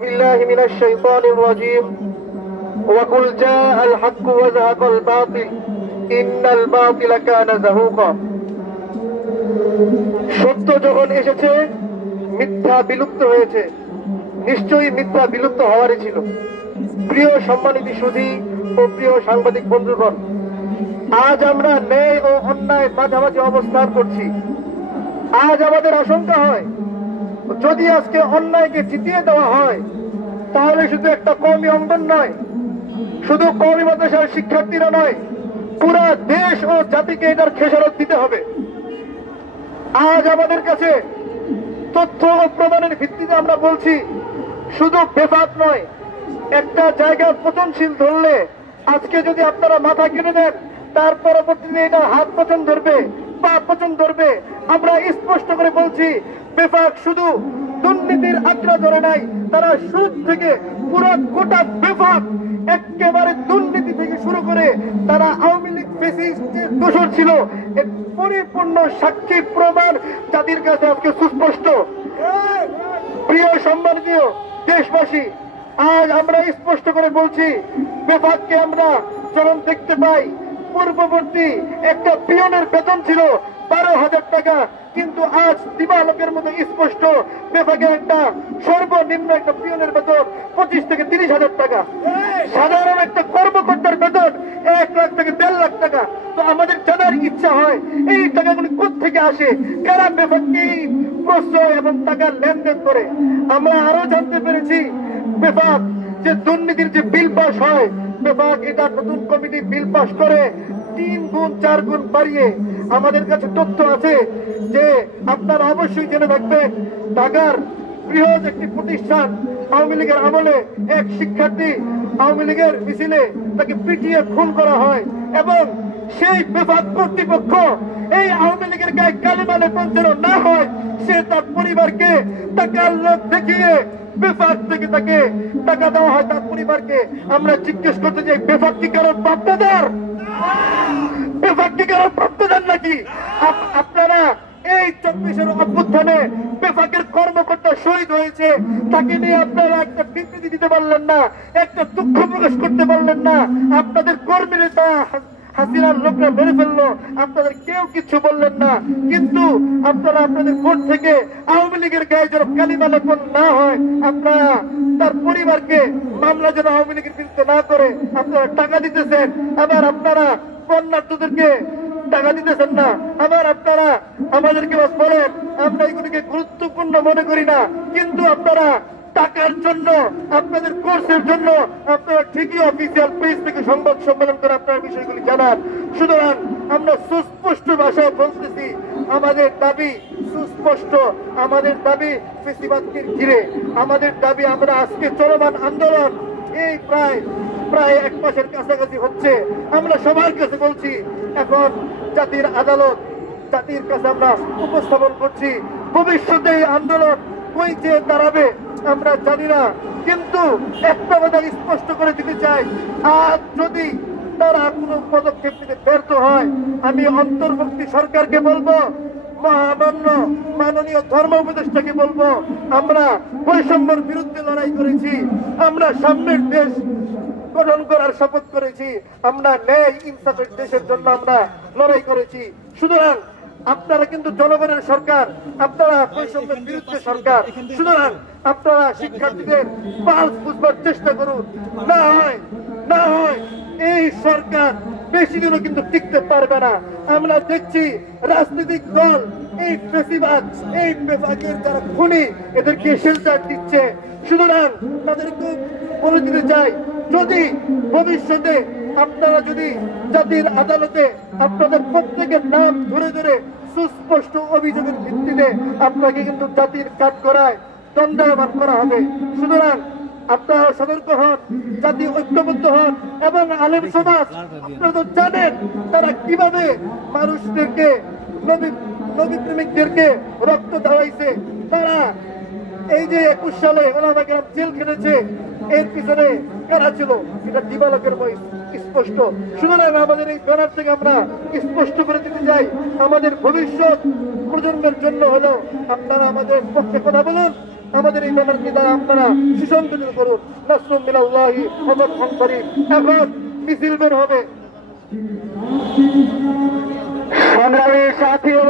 بالله من الشيطان الرجيم وقل جاء الحق وزهق الباطل إن الباطل كان زهوقا সত্য যখন এসেছে মিথ্যা বিলুপ্ত হয়েছে, নিশ্চয়ই মিথ্যা বিলুপ্ত হওয়ারই ছিল। প্রিয় সম্মানিত সুধী ও প্রিয় সাংবাদিক বন্ধুগণ, আজ আমরা ন্যায় ও অন্যায় মাঝামাঝি অবস্থান করছি। আজ আমাদের আশঙ্কা হয়, যদি আজকে অন্যায়কে জিতিয়ে দেওয়া হয় তাহলে শুধু একটা কওমি অঙ্গন নয়, শুধু কওমি মাদ্রাসার শিক্ষার্থীরা নয়, পুরা দেশ ও জাতিকে এটার খেসারত দিতে হবে। আজ আমাদের কাছে তথ্য ও প্রমাণের ভিত্তিতে আমরা বলছি, শুধু বেফাক নয়, একটা জায়গা পতনশীল ধরলে আজকে যদি আপনারা মাথা কেটে দেন, তার পরবর্তীতে এটা হাত পচন ধরবে, পা পচন ধরবে। আমরা স্পষ্ট করে বলছি, বেফাক শুধু দুর্নীতির আঁকড়া ধরে নাই, তারা সুদ থেকে পুরো গোটা বেফাক একেবারে দুর্নীতি থেকে শুরু করে তারা আওয়ামী লীগ ফ্যাসিস্টের দোষর ছিল, এর পরিপূর্ণ সাক্ষী প্রমাণ জাতির কাছে আজকে সুস্পষ্ট। প্রিয় সম্মানিত দেশবাসী, আজ আমরা স্পষ্ট করে বলছি, বেফাককে আমরা যখন দেখতে পাই, পূর্ববর্তী একটা পিয়নের বেতন ছিল 12,000 টাকা, কিন্তু আজ দিবালোকের মতো স্পষ্ট বেফাকের একটা সর্বনিম্ন একটা পিয়নের বেতন 25 থেকে 30,000 টাকা। সাধারণ একটা কর্মকর্তার বেতন 1 লাখ থেকে 1.5 লাখ টাকা। তো আমাদের জানার ইচ্ছা হয়, এই টাকাগুলি কোথেকে আসে, কারা বেফাককে প্রশ্রয় এবং টাকার লেনদেন করে। আমরা আরো জানতে পেরেছি, বেফাক যে দুর্নীতির যে বিল পাস হয়, বেফাক এটা নতুন কমিটি বিল পাস করে 3 গুণ 4 গুণ বাড়িয়ে। আমাদের কাছে তথ্য আছে যে আপনারা অবশ্যই জেনে থাকবেন, ঢাকার বৃহৎ একটি প্রতিষ্ঠান আওয়ামী লীগের আমলে এক শিক্ষার্থী আওয়ামী লীগের মিছিলে তাকে পিটিয়ে খুন করা হয়, এবং সেই বেফাক কর্তৃপক্ষ এই আওয়ামী লীগের গায়ে কালিমা লেপন যেন না হয়, সে তার পরিবারকে টাকার লোভ দেখিয়ে বেফাক থেকে তাকে টাকা দেওয়া হয় তার পরিবারকে। আমরা জিজ্ঞেস করতে চাই, বেফাক কি কারণ প্রাপ্তদার? বেফাক কি কারণ প্রাপ্তদার নাকি? আপনারা এই 24-এর অভ্যুত্থানে বেফাকের কর্মকর্তা শহীদ হয়েছে, তাকে নিয়ে আপনারা একটা বিবৃতি দিতে পারলেন না, একটা দুঃখ প্রকাশ করতে পারলেন না। আপনাদের কর্মী নেতা হাসিনার লোকরা মেরে ফেললো, আপনাদের কেউ কিছু বললেন না। কিন্তু আপনারা আপনাদের ভোট থেকে আওয়ামী লীগের গায়ে যেন কালিমা লেপন না হয়, আপনারা তার পরিবারকে মামলা যেন আওয়ামী লীগের বিরুদ্ধে না করে আপনারা টাকা দিতেছেন। আবার আপনারা বন্যার্থীদেরকে টাকা দিতেছেন না, আবার আপনারা আমাদেরকে বলেন আমরা এগুলিকে গুরুত্বপূর্ণ মনে করি না। কিন্তু আপনারা টাকার জন্য, আপনাদের কোর্সের জন্য আপনারা ঠিকই অফিসিয়াল পেজ থেকে সংবাদ সম্মেলন করে আপনার বিষয়গুলি জানান। সুতরাং আমরা সুস্পষ্ট ভাষায় বলতেছি, আমাদের দাবি সুস্পষ্ট, আমাদের দাবি ফেসিবাদকে ঘিরে, আমাদের দাবি আমরা আজকে চলমান আন্দোলন এই প্রায় 1 মাসের কাছাকাছি হচ্ছে। আমরা সবার কাছে বলছি, এখন জাতির আদালত, জাতির কাছে আমরা উপস্থাপন করছি, ভবিষ্যতে এই আন্দোলন কই যে দাঁড়াবে আমরা জানি না, কিন্তু একটা কথা স্পষ্ট করে দিতে চাই, আজ যদি তারা কোনো পদক্ষেপ নিতে ব্যর্থ হয়, আমি অন্তর্বর্তী সরকারকে বলবো, মাননীয় ধর্ম উপদেষ্টাকে বলবো, আমরা বৈষম্যের বিরুদ্ধে লড়াই করেছি, আমরা সামনের দেশ গঠন করার শপথ করেছি, আমরা ন্যায় ইনসাফের দেশের জন্য আমরা লড়াই করেছি। সুতরাং আপনারা কিন্তু জনগণের সরকার, আপনারা বৈষম্যের বিরুদ্ধে সরকার। সুতরাং আপনারা শিক্ষার্থীদের পালস বুঝবার চেষ্টা করুন। না হয় এই সরকার বেশি দিনও কিন্তু টিকতে পারবে না। আমরা দেখছি রাজনৈতিক দল এই ফেসিবাদ, এই বেফাকের যারা খুনি, এদেরকে শেল্টার দিচ্ছে। সুতরাং তাদেরকে বলে দিতে চাই, যদি ভবিষ্যতে আপনারা যদি জাতির আদালতে আপনাদের প্রত্যেকের নাম ধরে ধরে সুস্পষ্ট অভিযোগের ভিত্তিতে আপনাকে কিন্তু জাতির কাঠগড়ায় দণ্ডায়মান করা হবে। সুতরাং আপনারা সতর্ক হন, জাতি ঐক্যবদ্ধ হন, এবং আলেম সমাজ আপনারা তো জানেন তারা কিভাবে মানুষদেরকে, নবী প্রেমিকদেরকে রক্ত দেওয়াইছে। তারা এই যে 21 সালে ওলামা কেরাম জেল খেটেছে, এর পিছনে কারা ছিল এটা দিবালোকের স্পষ্ট। সুতরাং আমাদের এই ব্যানার থেকে আমরা স্পষ্ট করে দিতে চাই, আমাদের ভবিষ্যৎ প্রজন্মের জন্য হলেও আপনারা আমাদের পক্ষে কথা বলুন, আমাদের এই ব্যানারকে দ্বারা আপনারা সুসংগঠিত করুন। নাসরুম মিনাল্লাহি ওয়া ফাতহুন করিম। এখন মিছিল বের হবে। সংগ্রামী সাথী ও